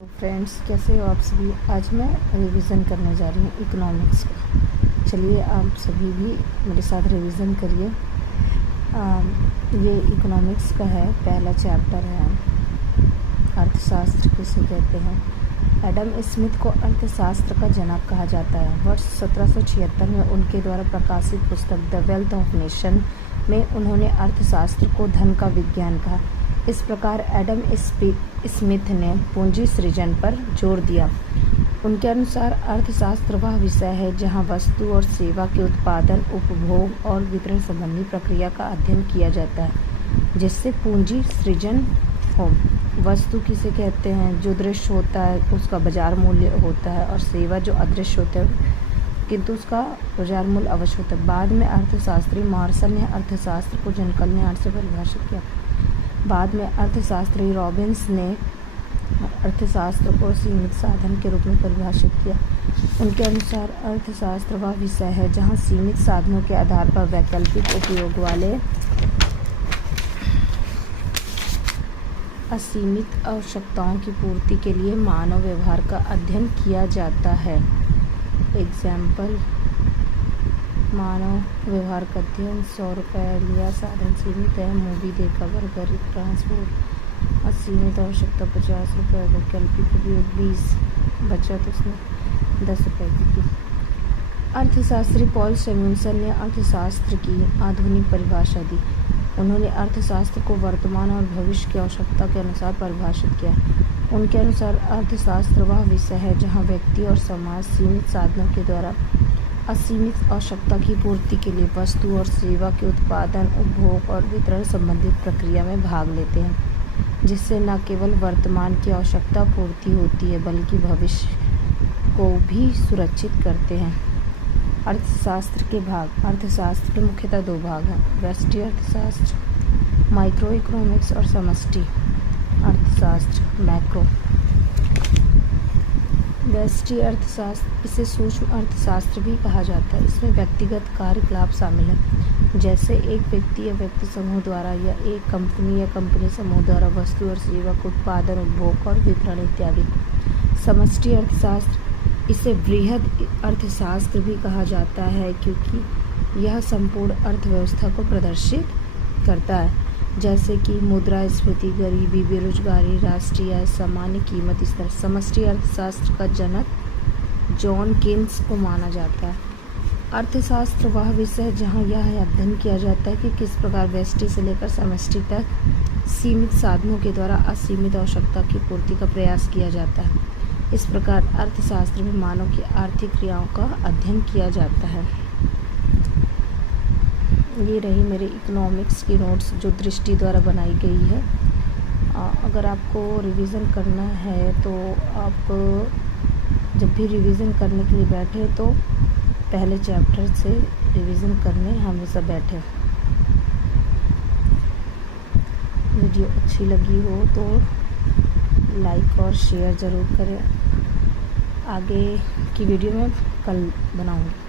तो फ्रेंड्स, कैसे हो आप सभी। आज मैं रिवीजन करने जा रही हूँ इकोनॉमिक्स का। चलिए आप सभी भी मेरे साथ रिवीजन करिए। ये इकोनॉमिक्स का है, पहला चैप्टर है अर्थशास्त्र किसे कहते हैं। एडम स्मिथ को अर्थशास्त्र का जनक कहा जाता है। वर्ष 1776 में उनके द्वारा प्रकाशित पुस्तक द वेल्थ ऑफ नेशन में उन्होंने अर्थशास्त्र को धन का विज्ञान कहा। इस प्रकार एडम स्मिथ ने पूंजी सृजन पर जोर दिया। उनके अनुसार अर्थशास्त्र वह विषय है जहां वस्तु और सेवा के उत्पादन, उपभोग और वितरण संबंधी प्रक्रिया का अध्ययन किया जाता है जिससे पूंजी सृजन हो। वस्तु किसे कहते हैं? जो दृश्य होता है उसका बाजार मूल्य होता है, और सेवा जो अदृश्य होता है किंतु उसका बाजार मूल्य अवश्य होता है। बाद में अर्थशास्त्री मार्शल ने अर्थशास्त्र को जनकल्याण से परिभाषित किया। बाद में अर्थशास्त्री रॉबिन्स ने अर्थशास्त्र को सीमित साधन के रूप में परिभाषित किया। उनके अनुसार अर्थशास्त्र वह विषय है जहां सीमित साधनों के आधार पर वैकल्पिक उपयोग वाले असीमित आवश्यकताओं की पूर्ति के लिए मानव व्यवहार का अध्ययन किया जाता है। एग्जाम्पल: मानव व्यवहार का अध्ययन। 100 रुपये लिया, साधन सीमित है, मूवी देखा, बर्गर, ट्रांसपोर्ट असीमित आवश्यकता 50 रुपये, वैकल्पिक उपयोग 20, बचत उसने 10 रुपये की। अर्थशास्त्री पॉल सैमुएल्सन ने अर्थशास्त्र की आधुनिक परिभाषा दी। उन्होंने अर्थशास्त्र को वर्तमान और भविष्य की आवश्यकता के अनुसार परिभाषित किया। उनके अनुसार अर्थशास्त्र वह विषय है जहाँ व्यक्ति और समाज सीमित साधनों के द्वारा असीमित आवश्यकता की पूर्ति के लिए वस्तु और सेवा के उत्पादन, उपभोग और वितरण संबंधित प्रक्रिया में भाग लेते हैं, जिससे न केवल वर्तमान की आवश्यकता पूर्ति होती है बल्कि भविष्य को भी सुरक्षित करते हैं। अर्थशास्त्र के भाग। अर्थशास्त्र के मुख्यतः 2 भाग हैं: व्यष्टि अर्थशास्त्र माइक्रो इकोनॉमिक्स और समष्टि अर्थशास्त्र मैक्रो। व्यष्टि अर्थशास्त्र, इसे सूक्ष्म अर्थशास्त्र भी कहा जाता है। इसमें व्यक्तिगत कार्यकलाप शामिल है, जैसे एक व्यक्ति या व्यक्ति समूह द्वारा या एक कंपनी या कंपनी समूह द्वारा वस्तु और सेवा का उत्पादन, उपभोग और वितरण इत्यादि। समष्टि अर्थशास्त्र, इसे वृहद अर्थशास्त्र भी कहा जाता है क्योंकि यह संपूर्ण अर्थव्यवस्था को प्रदर्शित करता है, जैसे कि मुद्रास्फीति, गरीबी, बेरोजगारी, राष्ट्रीय आय, सामान्य कीमत स्तर। समष्टि अर्थशास्त्र का जनक जॉन केन्स को माना जाता है। अर्थशास्त्र वह विषय है जहाँ यह अध्ययन किया जाता है कि किस प्रकार व्यष्टि से लेकर समष्टि तक सीमित साधनों के द्वारा असीमित आवश्यकता की पूर्ति का प्रयास किया जाता है। इस प्रकार अर्थशास्त्र में मानव की आर्थिक क्रियाओं का अध्ययन किया जाता है। ये रही मेरे इकोनॉमिक्स की नोट्स जो दृष्टि द्वारा बनाई गई है। अगर आपको रिवीजन करना है तो आप जब भी रिवीजन करने के लिए बैठे तो पहले चैप्टर से रिवीजन करने हमेशा बैठे। वीडियो अच्छी लगी हो तो लाइक और शेयर ज़रूर करें। आगे की वीडियो में कल बनाऊंगी।